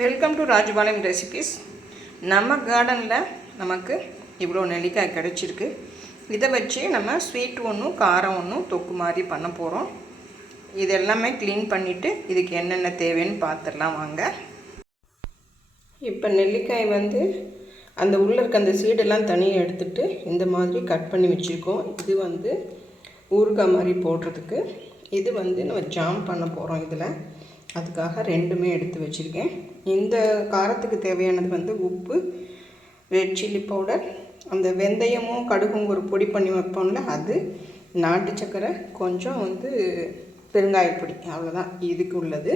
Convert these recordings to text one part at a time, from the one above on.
Welcome to Rajapalayam recipes. நம்ம கார்டனில் நமக்கு இவ்வளோ நெல்லிக்காய் கிடச்சிருக்கு. இதை வச்சு நம்ம ஸ்வீட் ஒன்றும் காரம் ஒன்றும் தொக்கு மாதிரி பண்ண போகிறோம். இது எல்லாமே க்ளீன் பண்ணிவிட்டு இதுக்கு என்னென்ன தேவைன்னு பார்த்துடலாம் வாங்க. இப்போ நெல்லிக்காய் அந்த உள்ளே இருக்க அந்த சீடெல்லாம் தனியாக எடுத்துகிட்டு இந்த மாதிரி கட் பண்ணி வச்சுருக்கோம். இது ஊறுகாய் மாதிரி போடுறதுக்கு. இது நம்ம ஜாம் பண்ண போகிறோம். இதில் அதுக்காக ரெண்டுமே எடுத்து வச்சுருக்கேன். இந்த காரத்துக்கு தேவையானது உப்பு, ரெட் சில்லி பவுடர், அந்த வெந்தயமும் கடுகும் ஒரு பொடி பண்ணி வைப்போம்ல அது, நாட்டு சக்கரை, கொஞ்சம் பெருங்காயப்பொடி, அவ்வளோதான் இதுக்கு உள்ளது.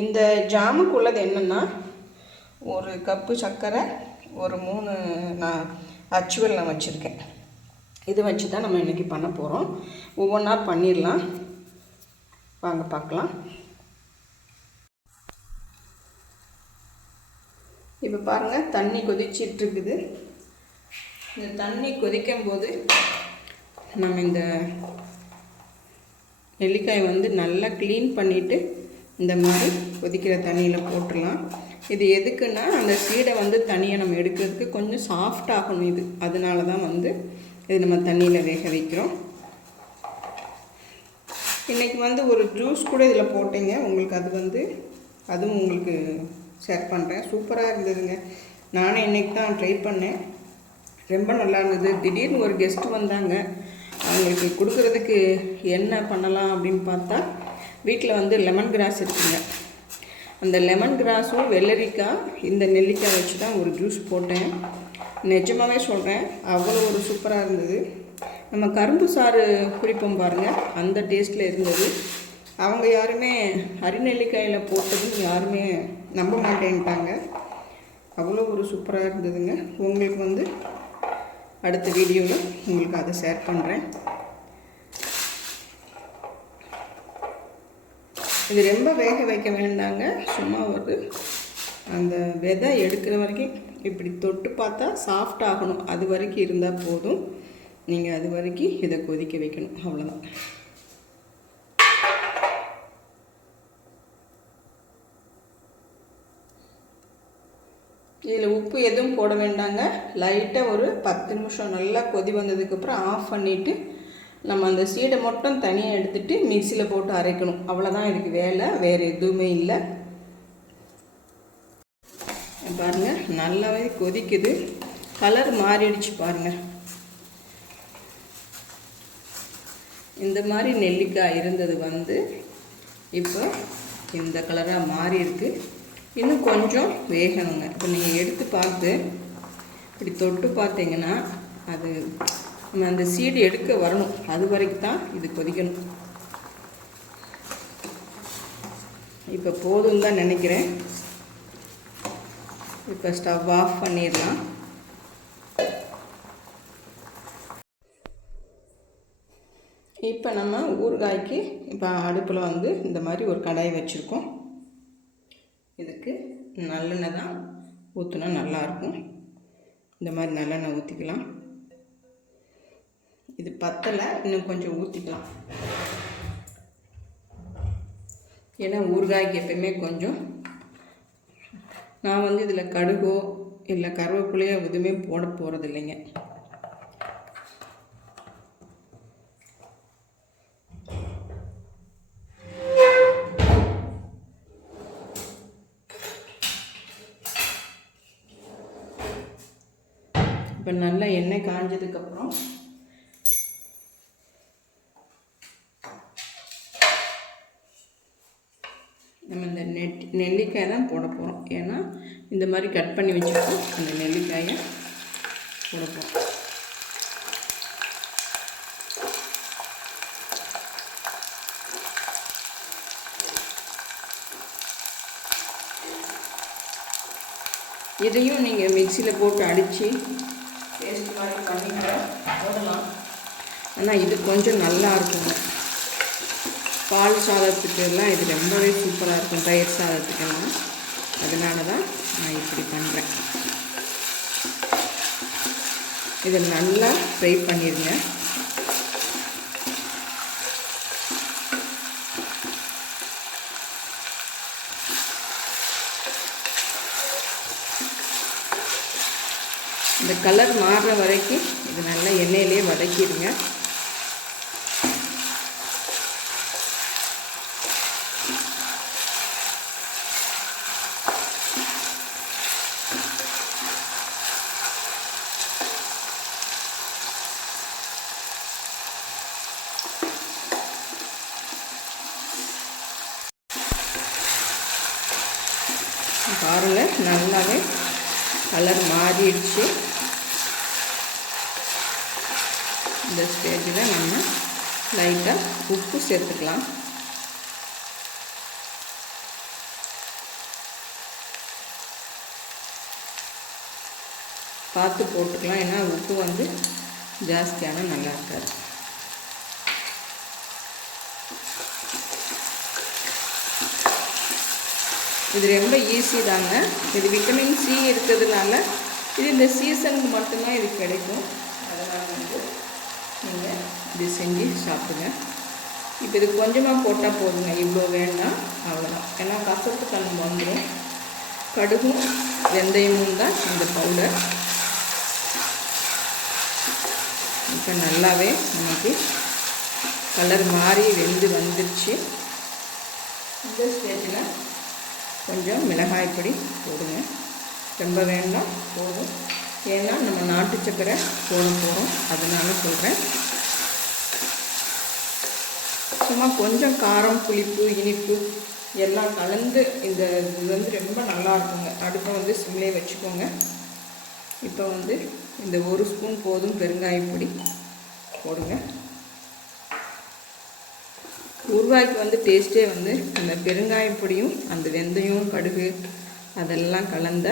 இந்த ஜாமுக்கு உள்ளது என்னென்னா, ஒரு கப்பு சர்க்கரை, ஒரு 3 அச்சு வெல்லம் வச்சுருக்கேன். இது வச்சு தான் நம்ம இன்றைக்கி பண்ண போகிறோம். ஒவ்வொன்றா பண்ணிடலாம் வாங்க பார்க்கலாம். இப்போ பாருங்கள், தண்ணி கொதிச்சிட்ருக்குது. இந்த தண்ணி கொதிக்கும் போது நம்ம இந்த நெல்லிக்காய் நல்லா க்ளீன் பண்ணிவிட்டு இந்த மாதிரி கொதிக்கிற தண்ணியில் போட்டுடலாம். இது எதுக்குன்னா, அந்த சீடை தனியாக நம்ம எடுக்கிறதுக்கு கொஞ்சம் சாஃப்ட் ஆகணும். இது அதனால தான் இது நம்ம தண்ணியில் வேக வைக்கிறோம். இன்றைக்கி ஒரு ஜூஸ் கூட இதில் போட்டீங்க. உங்களுக்கு அதுவும் உங்களுக்கு ஷேர் பண்ணுறேன். சூப்பராக இருந்ததுங்க. நானே இன்றைக்கி தான் ட்ரை பண்ணேன். ரொம்ப நல்லா இருந்தது. திடீர்னு ஒரு கெஸ்ட்டு வந்தாங்க. அவங்களுக்கு கொடுக்குறதுக்கு என்ன பண்ணலாம் அப்படின்னு பார்த்தா, வீட்டில் லெமன் கிராஸ் இருக்குங்க. அந்த லெமன் கிராஸும் வெள்ளரிக்காய், இந்த நெல்லிக்காய் வச்சு தான் ஒரு ஜூஸ் போட்டேன். நிஜமாகவே சொல்கிறேன், அவ்வளோ ஒரு சூப்பராக இருந்தது. நம்ம கரும்பு சாறு குடிப்போம் பாருங்கள், அந்த டேஸ்ட்டில் இருந்தது. அவங்க யாருமே அரிநெல்லிக்காயில் போட்டதும் யாருமே நம்ப மாட்டேன்ட்டாங்க. அவ்வளோ ஒரு சூப்பராக இருந்ததுங்க. உங்களுக்கு அடுத்த வீடியோவில் உங்களுக்கு அதை ஷேர் பண்ணுறேன். இது ரொம்ப வேக வைக்க வேண்டாங்க. சும்மா அந்த விதை எடுக்கிற வரைக்கும் இப்படி தொட்டு பார்த்தா சாஃப்ட் ஆகணும். அது வரைக்கும் இருந்தால் போதும். நீங்கள் அது வரைக்கும் இதை கொதிக்க வைக்கணும், அவ்வளோதான். இதில் உப்பு எதுவும் போட வேண்டாங்க. லைட்டாக ஒரு 10 நிமிஷம் நல்லா கொதி வந்ததுக்கப்புறம் ஆஃப் பண்ணிவிட்டு நம்ம அந்த சீடை மட்டும் தனியாக எடுத்துகிட்டு மிக்சியில் போட்டு அரைக்கணும். அவ்வளோதான் இதுக்கு வேலை, வேறு எதுவுமே இல்லை. பாருங்கள், நல்லாவே கொதிக்குது. கலர் மாறிடுச்சு பாருங்கள். இந்த மாதிரி நெல்லிக்காய் இருந்தது இப்போ இந்த கலராக மாறி இருக்குது. இன்னும் கொஞ்சம் வேகணுங்க. இப்போ நீங்கள் எடுத்து பார்த்து இப்படி தொட்டு பார்த்தீங்கன்னா அது நம்ம அந்த சீடு எடுக்க வரணும். அது வரைக்கும் தான் இது கொதிக்கணும். இப்போ போதும் தான் நினைக்கிறேன். இப்போ ஸ்டவ் ஆஃப் பண்ணிடலாம். இப்போ நம்ம ஊறுகாய்க்கு இப்போ அடுப்பில் இந்த மாதிரி ஒரு கடாய் வச்சுருக்கோம். இதுக்கு நல்லெண்ணெய் தான் ஊற்றினா நல்லாயிருக்கும். இந்த மாதிரி நல்லெண்ணெய் ஊற்றிக்கலாம். இது பத்தலை, இன்னும் கொஞ்சம் ஊற்றிக்கலாம். ஏன்னா ஊறுகாய்க்கு எப்பயுமே கொஞ்சம், நான் இதில் கடுகோ இல்லை கருவேப்பிலையோ எதுவுமே போட போகிறது இல்லைங்க. இப்போ நல்லா எண்ணெய் காஞ்சதுக்கப்புறம் நம்ம இந்த நெல்லிக்காய் தான் போட போகிறோம். ஏன்னா இந்த மாதிரி கட் பண்ணி வச்சுருக்கோம். அந்த நெல்லிக்காயை போட போகிறோம். இதையும் நீங்கள் மிக்சியில் போட்டு அடித்து பேஸ்ட் மாதிரி பண்ணிட்டு போடலாம். ஆனால் இது கொஞ்சம் நல்லா இருக்குங்க. பால் சாதத்துக்கெல்லாம் இது ரொம்பவே சூப்பராக இருக்கும், தயிர் சாதத்துக்கெல்லாம். அதனால தான் நான் இப்படி பண்ணுறேன். இதை நல்லா ஃப்ரை பண்ணிடுங்க. இந்த கலர் மாறுற வரைக்கும் இது நல்லா எண்ணெயிலே வதக்கிடுங்க. பாருங்கள், நல்லாவே கலர் மாறிடுச்சு. இந்த ஸ்டேஜில் நம்ம லைட்டாக உப்பு சேர்த்துக்கலாம். பார்த்து போட்டுக்கலாம், ஏன்னா உப்பு வந்து ஜாஸ்தியான நல்லா இருக்காது. இது ரொம்ப ஈஸி தாங்க. இது விட்டமின் சி இருக்கிறதுனால இது இந்த சீசனுக்கு மட்டும்தான் இது கிடைக்கும். அதனால் வந்து நீங்கள் இது செஞ்சு சாப்பிடுங்க. இப்போ இது கொஞ்சமாக போட்டால் போதுங்க, இவ்வளோ வேண்டாம், அவ்வளோதான். ஏன்னா கசப்பு தன்மை வந்துடும். கடுகும் வெந்தயமும் தான் இந்த பவுடர். இப்போ நல்லாவே நமக்கு கலர் மாறி வெந்து வந்துடுச்சு. இந்த ஸ்டேஜில் கொஞ்சம் மிளகாய் பொடி போடுங்க. ரொம்ப வேண்டாம், போதும். ஏன்னா நம்ம நாட்டு சக்கரை போட போகிறோம், அதனால சொல்கிறேன். சும்மா கொஞ்சம் காரம், புளிப்பு, இனிப்பு எல்லாம் கலந்து இந்த இது வந்து ரொம்ப நல்லா இருக்குங்க. அடுப்பை வந்து சிம்லே வச்சுக்கோங்க. இப்போ வந்து இந்த 1 ஸ்பூன் போதும் பெருங்காயப்பொடி போடுங்க. ஊறுகாய்க்கு வந்து டேஸ்ட்டே வந்து அந்த பெருங்காயம் பொடியும் அந்த வெந்தயம், கடுகு அதெல்லாம் கலந்த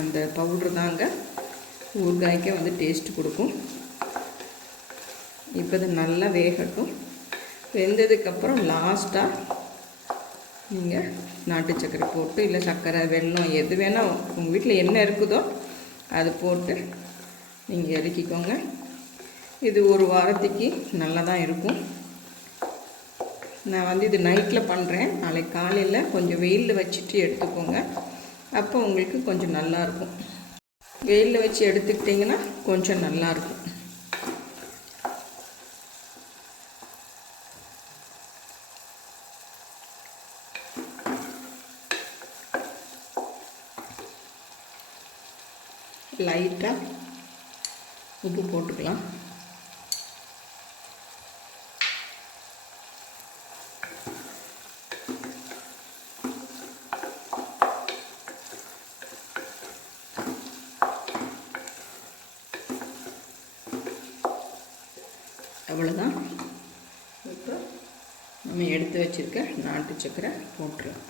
அந்த பவுட்ரு தாங்க ஊறுகாய்க்கே வந்து டேஸ்ட் கொடுக்கும். இப்போ இது நல்லா வேகட்டும். வெந்ததுக்கப்புறம் லாஸ்ட்டாக நீங்கள் நாட்டு சர்க்கரை போட்டு, இல்லை சர்க்கரை, வெல்லம் எது வேணால் உங்கள் வீட்டில் என்ன இருக்குதோ அது போட்டு நீங்கள் இறக்கிக்கோங்க. இது 1 வாரத்துக்கு நல்லா தான் இருக்கும். நான் வந்து இது நைட்டில் பண்ணுறேன். நாளைக்கு காலையில் கொஞ்சம் வெயிலில் வச்சுட்டு எடுத்துக்கோங்க. அப்போ உங்களுக்கு கொஞ்சம் நல்லாயிருக்கும். வெயிலில் வச்சு எடுத்துக்கிட்டிங்கன்னா கொஞ்சம் நல்லாயிருக்கும். லைட்டாக உப்பு போட்டுக்கலாம். அவ்வளோதான். இப்போ நம்ம எடுத்து வச்சுருக்க நாட்டு சக்கரை போட்டுடலாம்.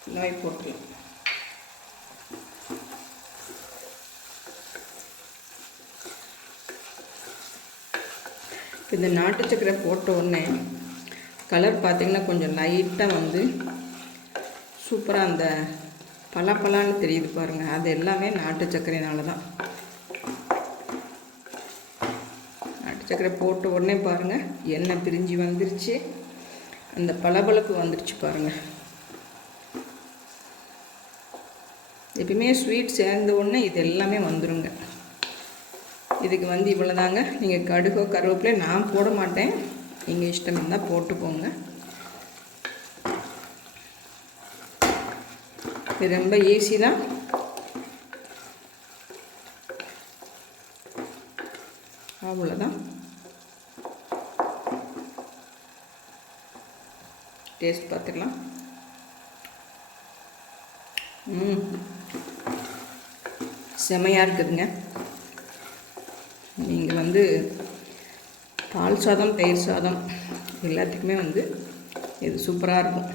ஃபுல்லாக போட்டுடலாம். இந்த நாட்டு சக்கரை போட்ட உடனே கலர் பார்த்திங்கன்னா கொஞ்சம் லைட்டாக வந்து சூப்பராக அந்த பலான்னு தெரியுது பாருங்கள். அது எல்லாமே நாட்டு சர்க்கரையினால தான். சர்க்கரை போட்ட உடனே பாருங்கள் எண்ணெய் பிரிஞ்சு வந்துருச்சு, அந்த பளபளப்பு வந்துருச்சு பாருங்கள். எப்பயுமே ஸ்வீட் சேர்ந்த உடனே இது எல்லாமே வந்துடுங்க. இதுக்கு வந்து இவ்வளோதாங்க. நீங்கள் கடுகோ கருவேப்பிலை நான் போட மாட்டேன், நீங்கள் இஷ்டம் இருந்தால் போட்டுக்கோங்க. இது ரொம்ப ஈஸி தான். அவ்வளோதான். டேஸ்ட் பார்த்துக்கலாம். செமையாக இருக்குதுங்க. நீங்கள் வந்து பால் சாதம், தயிர் சாதம் எல்லாத்துக்குமே வந்து இது சூப்பராக இருக்கும்.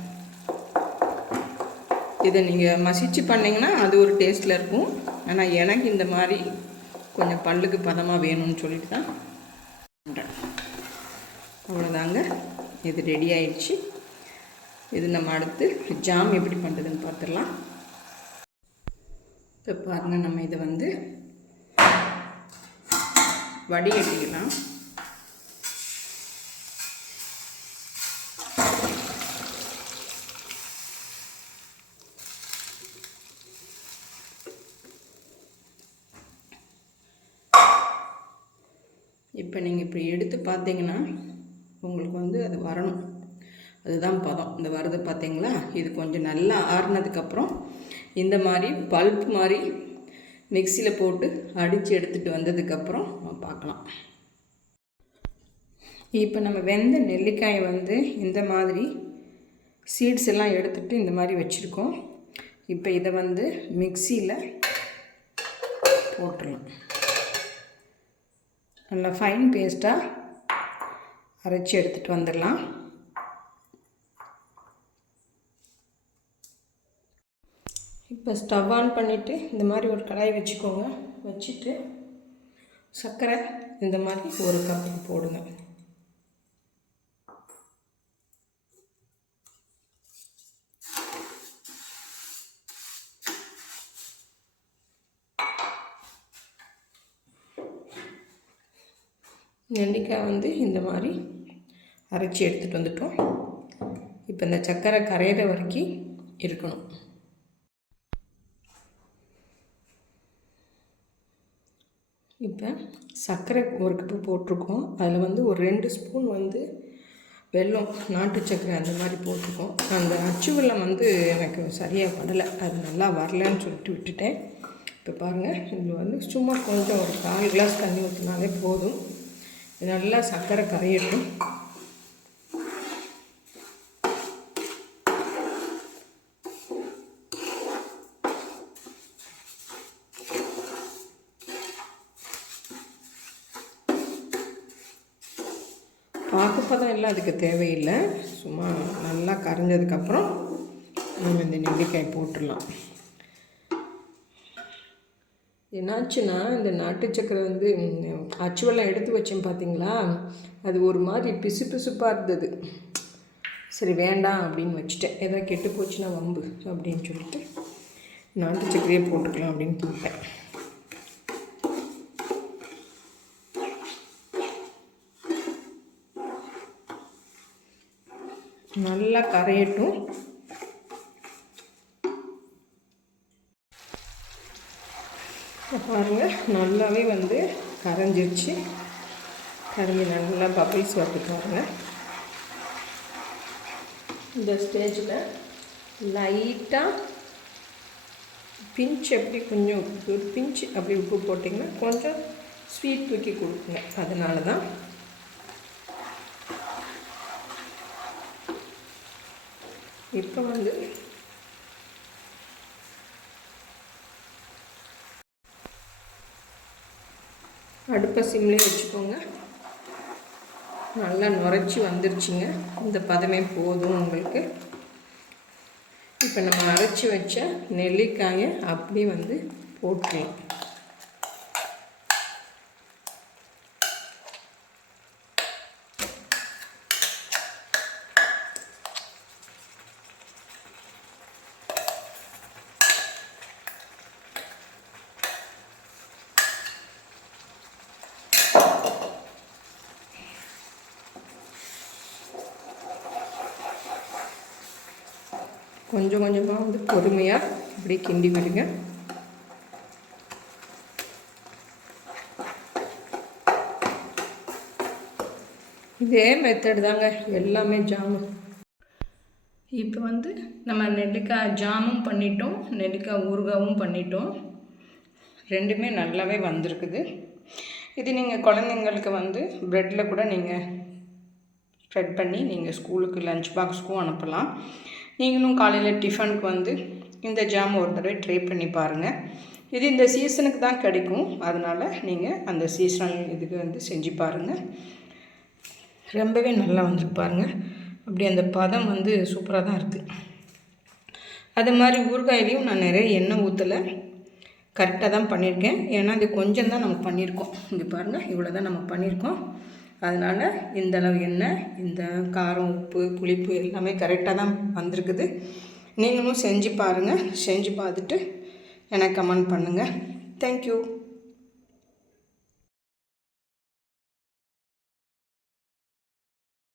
இதை நீங்கள் மசிச்சு பண்ணிங்கன்னா அது ஒரு டேஸ்ட்டில் இருக்கும். ஆனால் எனக்கு இந்த மாதிரி கொஞ்சம் பல்லுக்கு பதமாக வேணும்னு சொல்லிட்டு தான் பண்ணுறேன். அவ்வளோதாங்க, இது ரெடி ஆயிடுச்சு. இது நம்ம அடுத்து ஜாம் எப்படி பண்ணுறதுன்னு பார்த்துடலாம். இப்போ பாருங்கள், நம்ம இதை வந்து வடிகட்டிக்கலாம். இப்போ நீங்கள் இப்படி எடுத்து பார்த்தீங்கன்னா உங்களுக்கு வந்து அது வரணும். அதுதான் பதம். இந்த வரது பார்த்தீங்களா? இது கொஞ்சம் நல்லா ஆறுனதுக்கப்புறம் இந்த மாதிரி பல்ப் மாதிரி மிக்சியில் போட்டு அடித்து எடுத்துகிட்டு வந்ததுக்கப்புறம் பார்க்கலாம். இப்போ நம்ம வெந்த நெல்லிக்காயை வந்து இந்த மாதிரி சீட்ஸ் எல்லாம் எடுத்துகிட்டு இந்த மாதிரி வச்சுருக்கோம். இப்போ இதை வந்து மிக்சியில் போட்டுடலாம். நல்லா ஃபைன் பேஸ்ட்டாக அரைச்சி எடுத்துகிட்டு வந்துடலாம். இப்போ ஸ்டவ் ஆன் பண்ணிவிட்டு இந்த மாதிரி ஒரு கடாய் வச்சுக்கோங்க. வச்சுட்டு சர்க்கரை இந்த மாதிரி ஒரு கப்புக்கு போடுங்க. நெல்லிக்காய் வந்து இந்த மாதிரி அரைச்சி எடுத்துகிட்டு வந்துட்டோம். இப்போ இந்த சர்க்கரை கரையிற வரைக்கும் இருக்கணும். இப்போ சர்க்கரை ஒரு கப்பு போட்டிருக்கோம். அதில் வந்து ஒரு 2 ஸ்பூன் வந்து வெல்லம், நாட்டு சர்க்கரை அந்த மாதிரி போட்டிருக்கோம். அந்த அச்சு வெல்லம் வந்து எனக்கு சரியாக படலை, அது நல்லா வரலன்னு சொல்லிட்டு விட்டுட்டேன். இப்போ பாருங்கள், இதில் வந்து சும்மா கொஞ்சம் ஒரு 4 கிளாஸ் தண்ணி ஊற்றினாலே போதும். நல்லா சர்க்கரை கரையட்டும். பாகுப்பதம் எல்லாம் அதுக்கு தேவையில்லை. சும்மா நல்லா கரைஞ்சதுக்கப்புறம் நம்ம இந்த நெல்லிக்காய் போட்டுடலாம். என்னாச்சுன்னா இந்த நாட்டு சக்கரை வந்து அச்சு வெல்லம் எடுத்து வச்சேன் பார்த்தீங்களா, அது ஒரு மாதிரி பிசு பிசுப்பாக இருந்தது. சரி வேண்டாம் அப்படின்னு வச்சுட்டேன். எதாவது கெட்டு போச்சுன்னா வம்பு அப்படின்னு சொல்லிட்டு நாட்டு சக்கரையே போட்டுக்கலாம் அப்படின்னு போட்டேன். நல்லா கரையட்டும். பாருங்கள், நல்லாவே வந்து கரைஞ்சிருச்சு. கரைஞ்சி நல்லா பபிள்ஸ் வரட்டு பாருங்கள். இந்த ஸ்டேஜில் லைட்டாக பிஞ்சு அப்படி கொஞ்சம் உப்பு, பிஞ்சு அப்படி உப்பு போட்டிங்கன்னா கொஞ்சம் ஸ்வீட் தூக்கி கொடுக்குங்க. அதனால தான் இப்போ வந்து அடுப்பை சிம்லேயே வச்சுக்கோங்க. நல்லா நுரைச்சி வந்துருச்சுங்க. இந்த பதமே போதும் உங்களுக்கு. இப்போ நம்ம அரைச்சி வச்ச நெல்லிக்காயை அப்படி வந்து போட்டுக்கலாம். கொஞ்சம் கொஞ்சமாக வந்து பொறுமையாக இப்படி கிண்டி விடுங்க. இதே மெத்தட் தாங்க எல்லாமே ஜாமுன். இப்போ வந்து நம்ம நெல்லிக்காய் ஜாமும் பண்ணிட்டோம், நெல்லிக்காய் ஊறுகாவும் பண்ணிட்டோம். ரெண்டுமே நல்லாவே வந்திருக்குது. இது நீங்கள் குழந்தைங்களுக்கு வந்து ப்ரெட்டில் கூட நீங்கள் ஸ்ப்ரெட் பண்ணி நீங்கள் ஸ்கூலுக்கு லஞ்ச் பாக்ஸுக்கும் அனுப்பலாம். நீங்களும் காலையில் டிஃபனுக்கு வந்து இந்த ஜாம் ஒரு தடவை ட்ரை பண்ணி பாருங்கள். இது இந்த சீசனுக்கு தான் கிடைக்கும், அதனால் நீங்கள் அந்த சீசனல் இதுக்கு வந்து செஞ்சு பாருங்கள். ரொம்பவே நல்லா வந்துருக்கு பாருங்கள். அப்படி அந்த பதம் வந்து சூப்பராக தான் இருக்குது. அது மாதிரி ஊறுகாயிலையும் நான் நிறைய எண்ணெய் ஊற்றலை, கரெக்டாக தான் பண்ணியிருக்கேன். ஏன்னா இது கொஞ்சம் தான் நம்ம பண்ணியிருக்கோம். இங்கே பாருங்கள், இவ்வளோ தான் நம்ம பண்ணியிருக்கோம். அதனால் இந்தளவு எண்ணெய், இந்த காரம், உப்பு, புளிப்பு எல்லாமே கரெக்டாக தான் வந்திருக்குது. நீங்களும் செஞ்சு பாருங்கள். செஞ்சு பார்த்துட்டு எனக்கு கமெண்ட் பண்ணுங்கள். தேங்க்யூ.